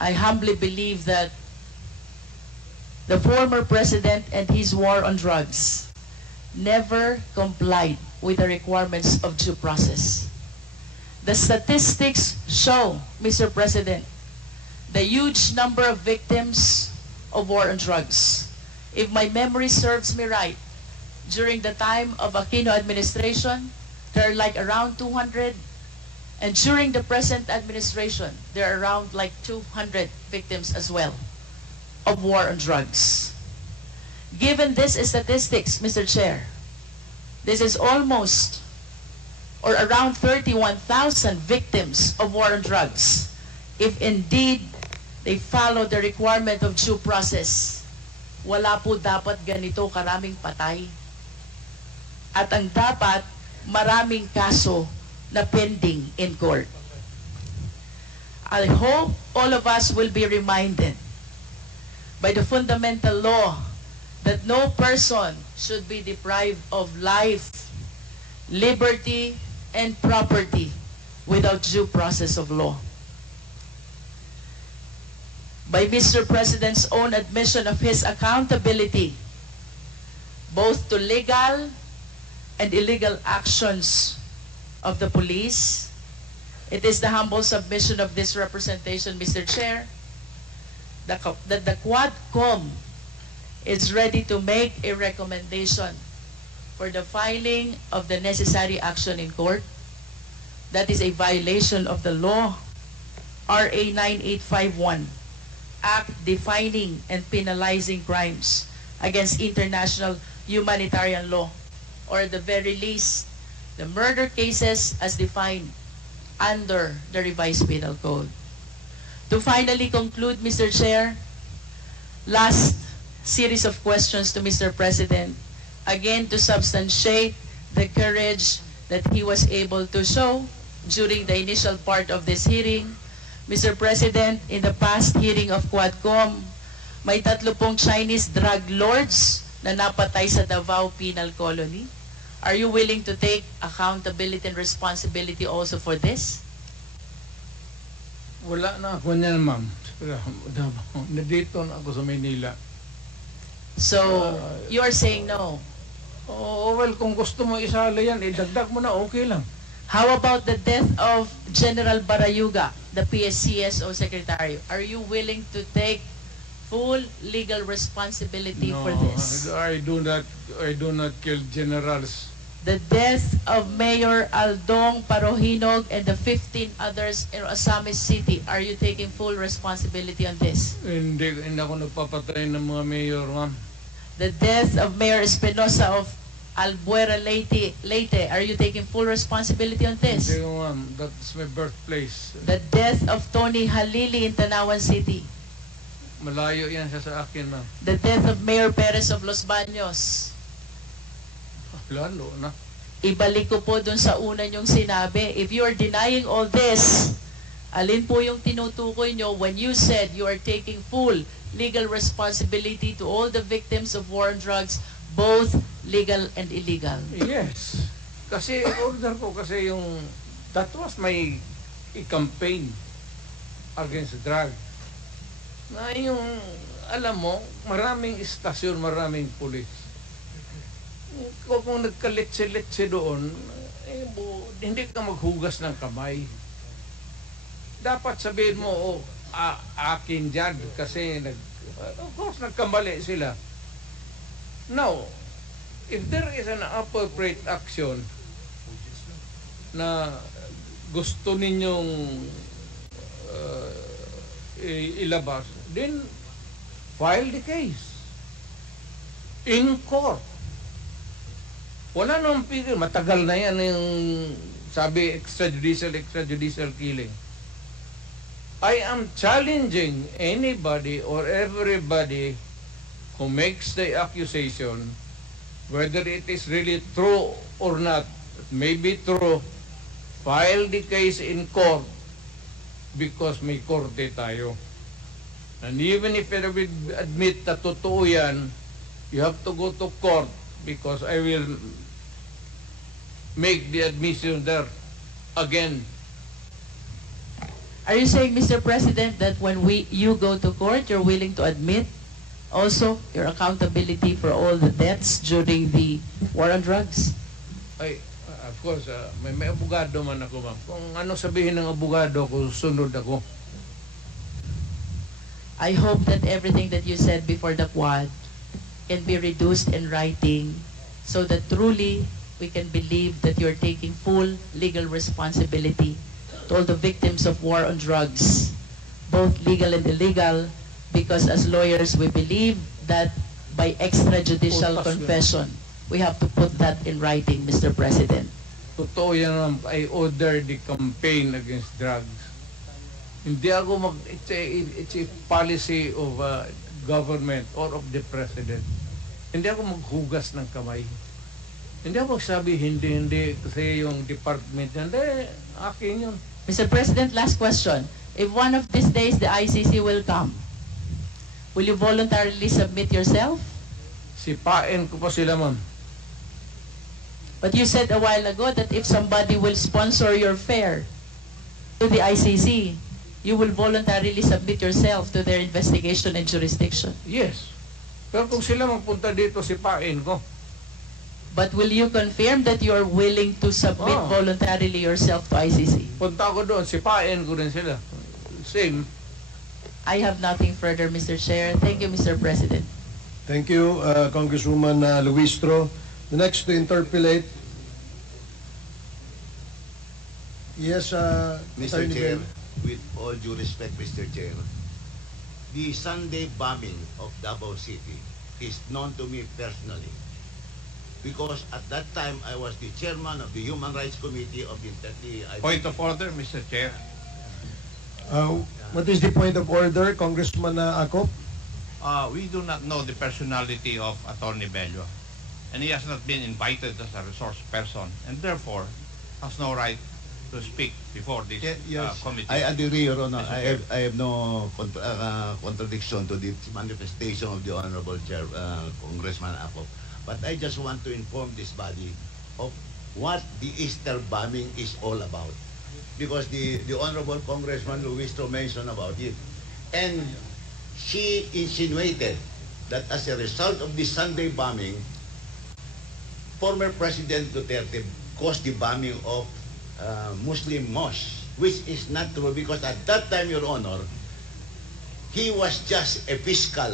I humbly believe that the former president and his war on drugs never complied with the requirements of due process. The statistics show, Mr. President, the huge number of victims of war on drugs. If my memory serves me right, during the time of Aquino administration, there are like around 200 and during the present administration, there are around like 200 victims as well of war on drugs. Given this statistics, Mr. Chair, this is almost or around 31,000 victims of war on drugs if indeed they follow the requirement of due process. Wala po dapat ganito karaming patay. At ang dapat, maraming kaso na pending in court. I hope all of us will be reminded by the fundamental law that no person should be deprived of life, liberty, and property without due process of law. By Mr. President's own admission of his accountability, both to legal and illegal actions of the police, it is the humble submission of this representation, Mr. Chair, that the Quadcom is ready to make a recommendation for the filing of the necessary action in court. That is a violation of the law, RA 9851, Act defining and penalizing crimes against international humanitarian law, or at the very least, the murder cases as defined under the revised penal code. To finally conclude, Mr. Chair, last series of questions to Mr. President, again to substantiate the courage that he was able to show during the initial part of this hearing. Mr. President, in the past hearing of Quadcom, may tatlo pong Chinese drug lords na napatay sa Davao Penal Colony. Are you willing to take accountability and responsibility also for this? Wala na ako niyan, ma'am. Nandito na ako sa Maynila. So, Uh, you are saying no. Oo, well, kung gusto mo isali yan, idagdag mo na, okay lang. How about the death of General Barayuga, the PSCSO secretary? Are you willing to take full legal responsibility for this? I do not, I do not kill generals. The death of Mayor Aldong Parohinog and the 15 others in Osamis City, are you taking full responsibility on this? Hindi, hindi ako nagpapatay ng mga mayor, ma'am. The death of Mayor Espinosa of Albuera Leyte, Leyte, are you taking full responsibility on this? Hindi, ma'am. That's my birthplace. The death of Tony Halili in Tanawan City. Malayo yan siya sa akin, ma'am. The death of Mayor Perez of Los Baños. Lalo na. Ibalik ko po dun sa una niyong sinabi. If you are denying all this, alin po yung tinutukoy nyo when you said you are taking full legal responsibility to all the victims of war on drugs, both legal and illegal? Yes. Kasi order ko kasi yung that was my campaign against drug. Na yung alam mo, maraming istasyon, maraming pulis. Kung, kung nagkaletse-letse doon, eh, bu- hindi ka maghugas ng kamay. Dapat sabihin mo, oh, a- akin dyan kasi nag, of course, nagkamali sila. Now, if there is an appropriate action na gusto ninyong uh, ilabas, then file the case in court. Wala nang pigil. Matagal na yan yung sabi extrajudicial, extrajudicial killing. I am challenging anybody or everybody who makes the accusation, whether it is really true or not, maybe true, file the case in court because may korte tayo. And even if I will admit na totoo yan, you have to go to court because I will make the admission there again. Are you saying, Mr. President, that when we you go to court, you're willing to admit also your accountability for all the deaths during the war on drugs? Ay, of course, uh, may, may abogado man ako, ma'am. Kung ano sabihin ng abogado ko, sunod ako. I hope that everything that you said before the quad can be reduced in writing so that truly we can believe that you're taking full legal responsibility to all the victims of war on drugs, both legal and illegal, because as lawyers, we believe that by extrajudicial confession, we have to put that in writing, Mr. President. Totoo yan. I order the campaign against drugs. Hindi ako mag... It's a, it's a policy of uh, government or of the president. Hindi ako maghugas ng kamay. Hindi ako magsabi, hindi, hindi, kasi yung department yan, hindi, akin yun. Mr. President, last question. If one of these days the ICC will come, will you voluntarily submit yourself? Sipain ko pa sila, ma'am. But you said a while ago that if somebody will sponsor your fare to the ICC, you will voluntarily submit yourself to their investigation and jurisdiction. Yes. Pero kung sila magpunta dito, sipain ko. But will you confirm that you are willing to submit Oh. voluntarily yourself to ICC? Punta ko doon, sipain ko rin sila. Same. I have nothing further, Mr. Chair. Thank you, Mr. President. Thank you, uh, Congresswoman uh, Luistro. The next to interpellate. Yes, uh, Mr. Chair, Ben. With all due respect, Mr. Chair, the Sunday bombing of Davao City is known to me personally. Because at that time, I was the chairman of the Human Rights Committee of the, the I- Point of order, Mr. Chair. Uh, What is the point of order, Congressman uh, Akop? Uh, we do not know the personality of Attorney Bello, and he has not been invited as a resource person, and therefore has no right to speak before this Ye- uh, Yes, committee. I agree, Your Honor. I have, I have no contra- uh, contradiction to the manifestation of the Honorable Chair, uh, Congressman Akop. But I just want to inform this body of what the Easter bombing is all about. Because the, the Honorable Congressman Luistro mentioned about it. And she insinuated that as a result of the Sunday bombing, former President Duterte caused the bombing of uh, Muslim mosques, which is not true because at that time, Your Honor, he was just a fiscal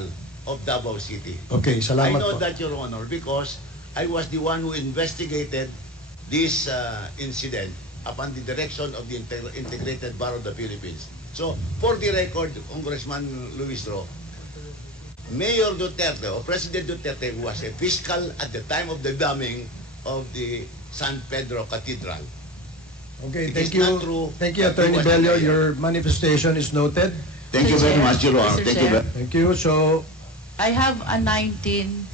of Davao City. Okay, I salamat know po. that, Your Honor, because I was the one who investigated this uh, incident upon the direction of the Integ- Integrated Bar of the Philippines. So, for the record, Congressman Luistro, Mayor Duterte or President Duterte was a fiscal at the time of the bombing of the San Pedro Cathedral. Okay, thank you. true Thank you, Attorney Bello. Your manifestation is noted. Thank you very much, Your Honor. Thank you. Very- Thank you. So, I have a 19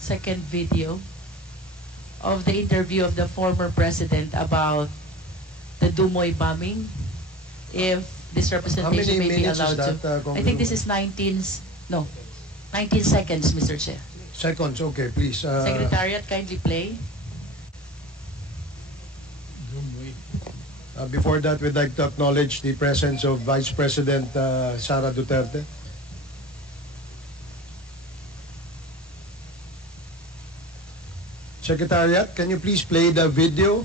second video of the interview of the former president about the Dumoy bombing. If this representation many may be minutes is allowed that, to. uh, I think this is 19, s- no, 19 seconds, Mr. Chair. seconds, okay, please. uh, Secretariat, kindly play. Uh, Before that, we'd like to acknowledge the presence of Vice President uh, Sara Duterte. Secretariat, can you please play the video